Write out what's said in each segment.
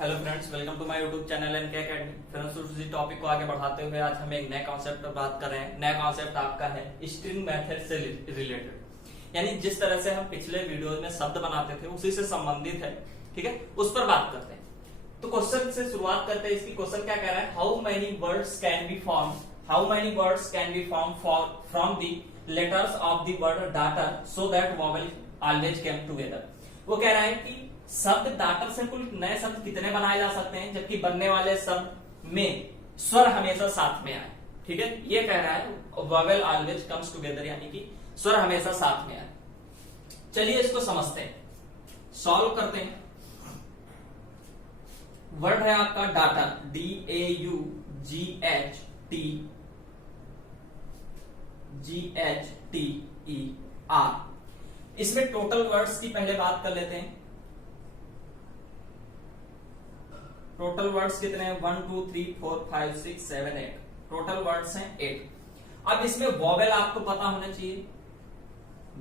Hello friends, welcome to my YouTube channel NK academy. Friends, उसी topic को आगे बढ़ाते हुए आज हम एक नए कॉन्सेप्ट पर बात कर रहे हैं। नया कॉन्सेप्ट आपका है स्ट्रिंग मेथड से रिलेटेड, यानी जिस तरह से हम पिछले वीडियो में शब्द बनाते थे उसी से संबंधित है। ठीक है, उस पर बात करते हैं। तो क्वेश्चन से शुरुआत करते हैं। इसकी क्वेश्चन क्या कह रहा है? How many words can B form from the letters of the word daughter so that vowel always came together. वो कह रहा है कि शब्द डाटर से कुल नए शब्द कितने बनाए जा सकते हैं जबकि बनने वाले शब्द में स्वर हमेशा साथ में आए। ठीक है, ये कह रहा है वॉवेल ऑलवेज कम्स टुगेदर, यानी कि स्वर हमेशा साथ में आए। चलिए इसको समझते हैं, सॉल्व करते हैं। वर्ड है आपका डाटर, DAUGHTER। इसमें टोटल वर्ड्स की पहले बात कर लेते हैं। टोटल वर्ड्स कितने हैं? 1 2 3 4 5 6 7 8। टोटल वर्ड्स हैं 8। अब इसमें वॉवेल आपको पता होना चाहिए।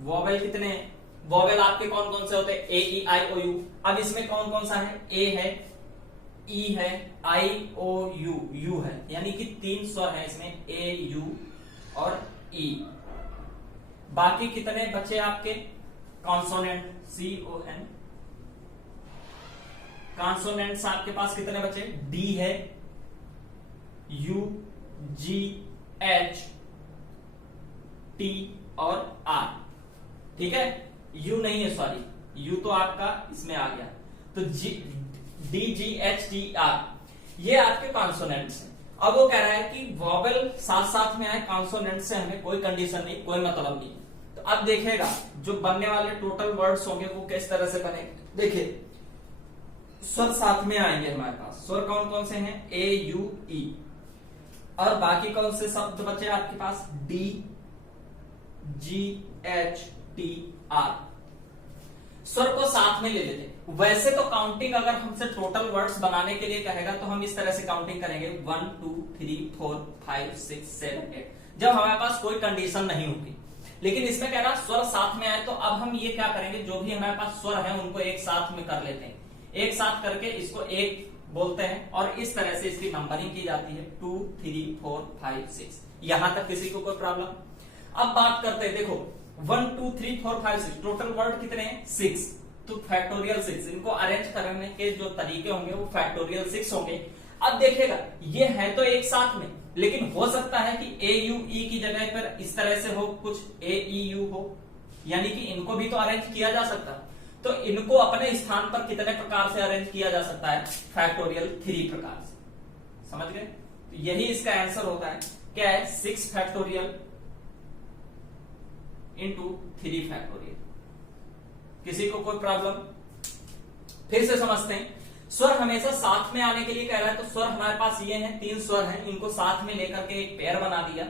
वॉवेल कितने हैं? वॉवेल आपके कौन कौन से होते हैं? ए ई आई ओ यू। अब इसमें कौन कौन सा है? ए है, ई है, आई ओ यू, यू है, यानी कि 3 स्वर हैं इसमें, ए यू और ई। बाकी कितने बचे आपके? Consonant, CON। कॉन्सोनेंट्स आपके पास कितने बचे? डी है, U, G, H, T और R। ठीक है, U नहीं है, सॉरी, U तो आपका इसमें आ गया। तो D, G, H, T, R ये आपके कॉन्सोनेंट्स हैं। अब वो कह रहा है कि वॉवेल साथ साथ में आए, कॉन्सोनेंट से हमें कोई कंडीशन नहीं, कोई मतलब नहीं। तो अब देखेगा जो बनने वाले टोटल वर्ड्स होंगे वो किस तरह से बनेंगे। देखिए, स्वर साथ में आएंगे हमारे पास। स्वर कौन कौन से हैं? A U E. और बाकी कौन से शब्द बचे आपके पास? D, G, H, T, R. स्वर को साथ में ले लेते हैं। वैसे तो काउंटिंग अगर हमसे टोटल वर्ड्स बनाने के लिए कहेगा तो हम इस तरह से काउंटिंग करेंगे 1 2 3 4 5 6 7 8, जब हमारे पास कोई कंडीशन नहीं होगी। लेकिन इसमें कह रहा स्वर साथ में आए, तो अब हम ये क्या करेंगे, जो भी हमारे पास स्वर है उनको एक साथ में कर लेते हैं। एक साथ करके इसको एक बोलते हैं और इस तरह से इसकी नंबरिंग की जाती है 2 3 4 5 6। यहां तक किसी को कोई प्रॉब्लम? अब बात करते हैं, देखो 1 2 3 4 5 6 टोटल वर्ड कितने हैं? 6। तो फैक्टोरियल 6, इनको अरेंज करने के जो तरीके होंगे वो फैक्टोरियल 6 होंगे। अब देखिएगा ये है तो एक साथ में, लेकिन हो सकता है कि ए यू ई की जगह पर इस तरह से हो, कुछ ए ई यू हो, यानी कि इनको भी तो अरेंज किया जा सकता है। तो इनको अपने स्थान पर कितने प्रकार से अरेंज किया जा सकता है? फैक्टोरियल 3 प्रकार से। समझ गए? तो यही इसका आंसर होता है। क्या है? 6 फैक्टोरियल इंटू 3 फैक्टोरियल। किसी को कोई प्रॉब्लम? फिर से समझते हैं। स्वर हमेशा साथ में आने के लिए कह रहा है, तो स्वर हमारे पास ये हैं, 3 स्वर हैं, इनको साथ में लेकर के एक पेयर बना दिया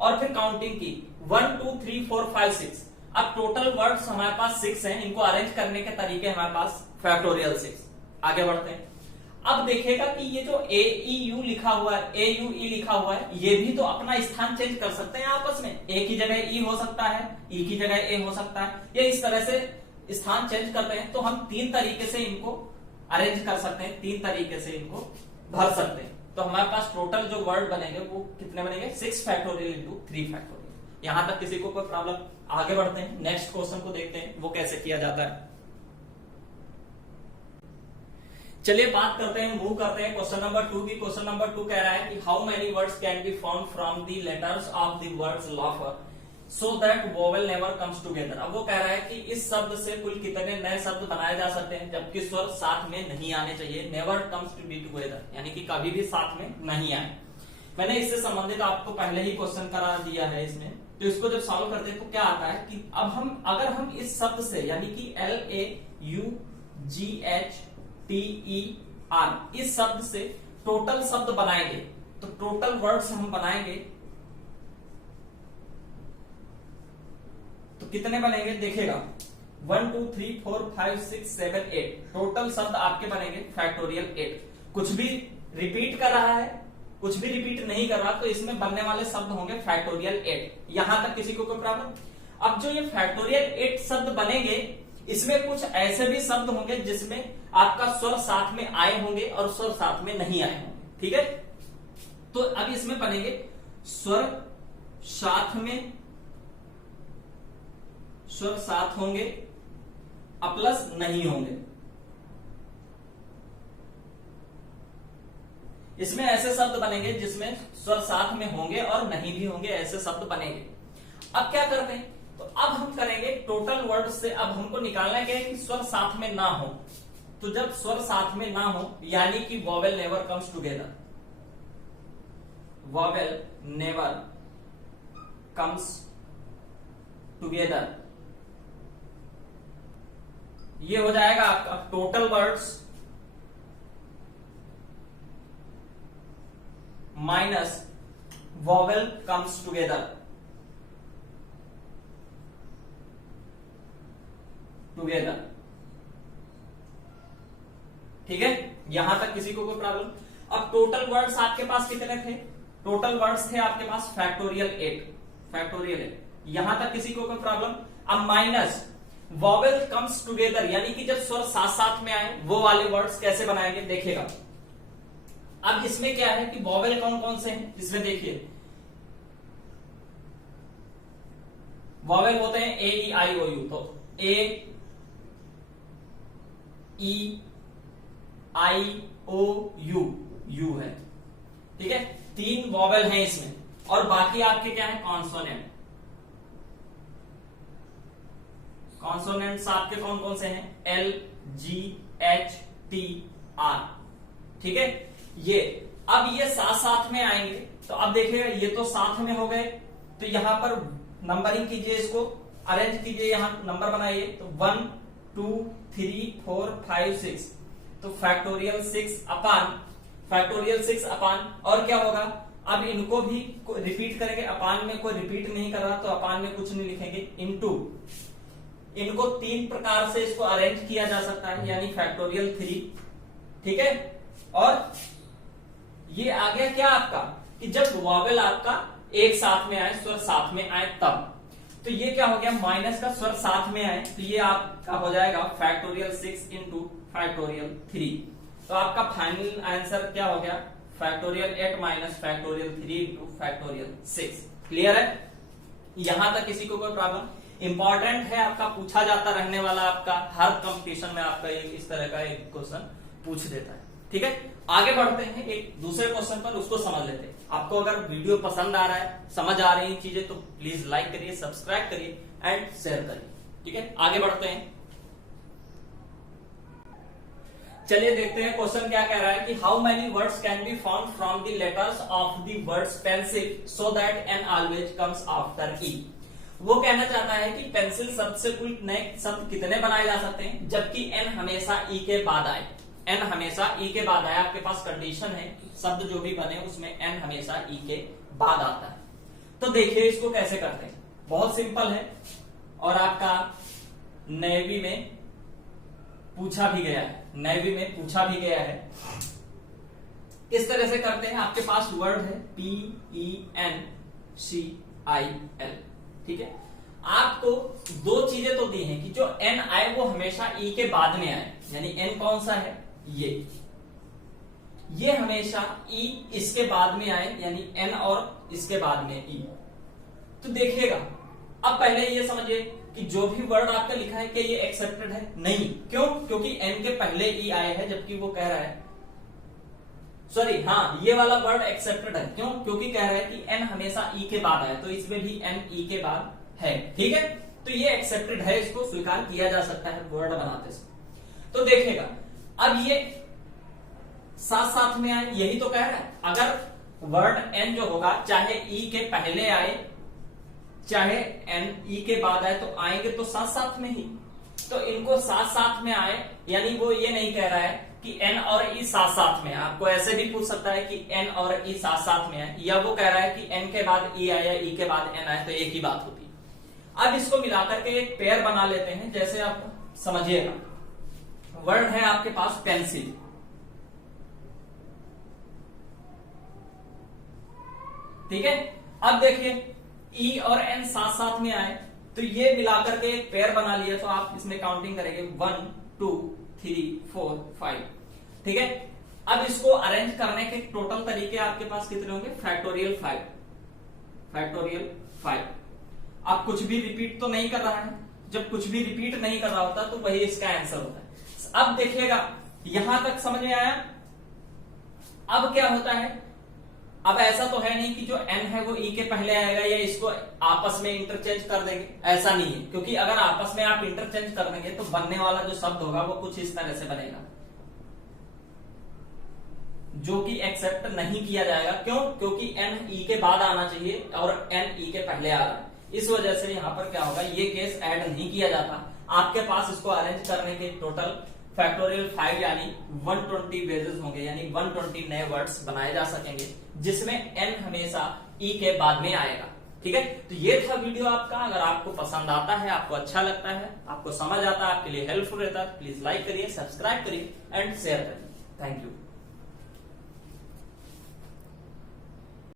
और फिर काउंटिंग की 1 2 3 4 5 6। अब टोटल वर्ड्स हमारे पास 6 हैं, इनको अरेंज करने के तरीके हमारे पास फैक्टोरियल 6। आगे बढ़ते हैं। अब देखेगा कि ये जो ए ई यू लिखा हुआ है, ए यू ई लिखा हुआ है, ये भी तो अपना स्थान चेंज कर सकते हैं आपस में। ए की जगह ई हो सकता है, ई की जगह ए हो सकता है, ये इस तरह से स्थान चेंज करते हैं। तो हम 3 तरीके से इनको अरेंज कर सकते हैं, 3 तरीके से इनको भर सकते हैं। तो हमारे पास टोटल जो वर्ड बनेंगे वो कितने बनेंगे? 6 फैक्टोरियल इंटू 3 फैक्टोरियल। यहां तक किसी को कोई प्रॉब्लम? आगे बढ़ते हैं, नेक्स्ट क्वेश्चन को देखते हैं वो कैसे किया जाता है। चलिए बात करते हैं, मूव करते हैं क्वेश्चन नंबर 2 की। क्वेश्चन नंबर 2 कह रहा है कि how many words can B form from the letters of the words लाफर so that vowel never comes together. अब वो कह रहा है कि इस शब्द से कुल कितने नए शब्द बनाए जा सकते हैं जबकि स्वर साथ में नहीं आने चाहिए। Never comes to be together, यानी कि कभी भी साथ में नहीं आए। मैंने इससे संबंधित आपको पहले ही क्वेश्चन करा दिया है इसमें। तो इसको जब सॉल्व करते हैं तो क्या आता है कि अब हम अगर हम इस शब्द से, यानी कि LAUGHTER, इस शब्द से टोटल शब्द बनाएंगे, तो टोटल वर्ड्स हम बनाएंगे तो कितने बनेंगे? देखेगा 1 2 3 4 5 6 7 8 टोटल शब्द आपके बनेंगे फैक्टोरियल 8। कुछ भी रिपीट कर रहा है, कुछ भी रिपीट नहीं कर रहा, तो इसमें बनने वाले शब्द होंगे फैक्टोरियल 8। यहां तक किसी को कोई प्रॉब्लम? अब जो ये फैक्टोरियल 8 शब्द बनेंगे, इसमें कुछ ऐसे भी शब्द होंगे जिसमें आपका स्वर साथ में आए होंगे और स्वर साथ में नहीं आए होंगे, ठीक है। तो अब इसमें बनेंगे स्वर साथ होंगे प्लस नहीं होंगे। इसमें ऐसे शब्द बनेंगे जिसमें स्वर साथ में होंगे और नहीं भी होंगे, ऐसे शब्द बनेंगे। अब क्या करते हैं, तो अब हम करेंगे टोटल वर्ड से। अब हमको निकालना है कि स्वर साथ में ना हो। तो जब स्वर साथ में ना हो यानी कि vowel never comes together, vowel never comes together, ये हो जाएगा आपका total words minus vowel comes together, ठीक है। यहां तक किसी को कोई प्रॉब्लम? अब टोटल वर्ड्स आपके पास कितने थे? टोटल वर्ड्स थे आपके पास फैक्टोरियल 8, यहां तक किसी को कोई प्रॉब्लम? अब माइनस वॉवेल कम्स टुगेदर, यानी कि जब स्वर साथ साथ में आए वो वाले वर्ड्स कैसे बनाएंगे देखिएगा। अब इसमें क्या है कि वॉवेल कौन कौन से हैं इसमें देखिए। वॉवेल होते हैं ए ई आई ओ यू, तो ए ई आई ओ यू, यू है, ठीक है। 3 वॉवेल हैं इसमें और बाकी आपके क्या है कॉन्सोनेंट। कॉन्सोनेंट्स आपके कौन कौन से हैं? L G H T are, ठीक है। ये अब ये साथ साथ में आएंगे, तो अब देखिएगा ये तो साथ में हो गए, तो यहां पर नंबरिंग कीजिए, इसको अरेंज कीजिए, यहां नंबर बनाइए। तो 1 2 3 4 5 6, तो फैक्टोरियल 6 अपान और क्या होगा? अब इनको भी रिपीट करेंगे। अपान में कोई रिपीट नहीं कर रहा तो अपान में कुछ नहीं लिखेंगे, इनटू। इनको 3 प्रकार से इसको अरेंज किया जा सकता है, यानी फैक्टोरियल 3, ठीक है। और ये आ गया क्या आपका कि जब वॉवेल आपका एक साथ में आए, स्वर साथ में आए तब। तो ये क्या हो गया? माइनस का स्वर साथ में आए, तो ये आपका हो जाएगा फैक्टोरियल 6 इंटू फैक्टोरियल 3। तो आपका फाइनल आंसर क्या हो गया? Factorial 8 minus factorial 3 into factorial 6। Clear है? यहां तक किसी को कोई प्रॉब्लम? इंपॉर्टेंट है, आपका पूछा जाता रहने वाला, आपका हर कंपटीशन में आपका इस तरह का एक क्वेश्चन पूछ देता है, ठीक है। आगे बढ़ते हैं एक दूसरे क्वेश्चन पर, उसको समझ लेते हैं। आपको अगर वीडियो पसंद आ रहा है, समझ आ रही है चीजें, तो प्लीज लाइक करिए, सब्सक्राइब करिए एंड शेयर करिए, ठीक है। आगे बढ़ते हैं, चलिए देखते हैं क्वेश्चन क्या कह रहा है कि how many words can be found from the letters of the words pencil so that N always comes after E. वो कहना चाहता है कि पेंसिल शब्द से कुल नए शब्द कितने बनाए जा सकते हैं जबकि एन हमेशा ई के बाद आए। एन हमेशा ई के बाद आए, आपके पास कंडीशन है, शब्द जो भी बने उसमें एन हमेशा ई के बाद आता है। तो देखिए इसको कैसे करते हैं, बहुत सिंपल है और आपका नेवी में पूछा भी गया है। इस तरह से करते हैं, आपके पास वर्ड है PENCIL, ठीक है। आपको 2 चीजें तो दी हैं कि जो एन आए वो हमेशा ई के बाद में आए, यानी एन कौन सा है? ये हमेशा ई इसके बाद में आए, यानी एन और इसके बाद में ई। तो देखिएगा, अब पहले ये समझिए कि जो भी वर्ड आपका लिखा है कि ये एक्सेप्टेड है? नहीं। क्यों? क्योंकि एन के पहले ई आए हैं, जबकि वो कह रहा है, सॉरी, हाँ, ये वाला वर्ड एक्सेप्टेड है। क्यों? क्योंकि कह रहा है कि एन हमेशा ई के बाद आए, तो इसमें भी एन ई के बाद है, ठीक है। तो ये एक्सेप्टेड है, इसको स्वीकार किया जा सकता है वर्ड बनाते समय। तो देखिएगा, अब ये साथ साथ में आए, यही तो कह रहा है। अगर वर्ड एन जो होगा चाहे ई के पहले आए चाहे एन ई के बाद आए, तो आएंगे तो साथ साथ में ही। तो इनको साथ साथ में आए, यानी वो ये नहीं कह रहा है कि एन और ई साथ साथ में। आपको ऐसे भी पूछ सकता है कि एन और ई साथ साथ में आए, या वो कह रहा है कि एन के बाद ई आए या ई के बाद एन आए, तो एक ही बात होती है। अब इसको मिलाकर के एक पेयर बना लेते हैं, जैसे आप समझिएगा। वर्ड है आपके पास पेंसिल, ठीक है। अब देखिए ई और एन साथ साथ में आए, तो ये मिलाकर के एक पेयर बना लिया, तो आप इसमें काउंटिंग करेंगे 1 2 3 4 5। ठीक है, अब इसको अरेंज करने के टोटल तरीके आपके पास कितने होंगे? फैक्टोरियल 5। अब कुछ भी रिपीट तो नहीं कर रहा है, जब कुछ भी रिपीट नहीं कर रहा होता तो वही इसका आंसर होता है। अब देखिएगा, यहां तक समझ में आया। अब क्या होता है, अब ऐसा तो है नहीं कि जो n है वो e के पहले आएगा या इसको आपस में इंटरचेंज कर देंगे, ऐसा नहीं है। क्योंकि अगर आपस में आप इंटरचेंज कर देंगे तो बनने वाला जो शब्द होगा वो कुछ इस तरह से बनेगा, जो कि एक्सेप्ट नहीं किया जाएगा। क्यों? क्योंकि n e के बाद आना चाहिए और n e के पहले आ रहा है, इस वजह से यहां पर क्या होगा, ये केस ऐड नहीं किया जाता। आपके पास इसको अरेंज करने के टोटल फैक्टोरियल 5 यानी 120 बेसिस होंगे, यानी 120 नए वर्ड्स बनाए जा सकेंगे जिसमें n हमेशा e के बाद में आएगा। ठीक है, तो ये था वीडियो आपका। अगर आपको पसंद आता है, आपको अच्छा लगता है, आपको समझ आता है, आपके लिए हेल्पफुल रहता है, प्लीज लाइक करिए, सब्सक्राइब करिए एंड शेयर करिए। Thank you.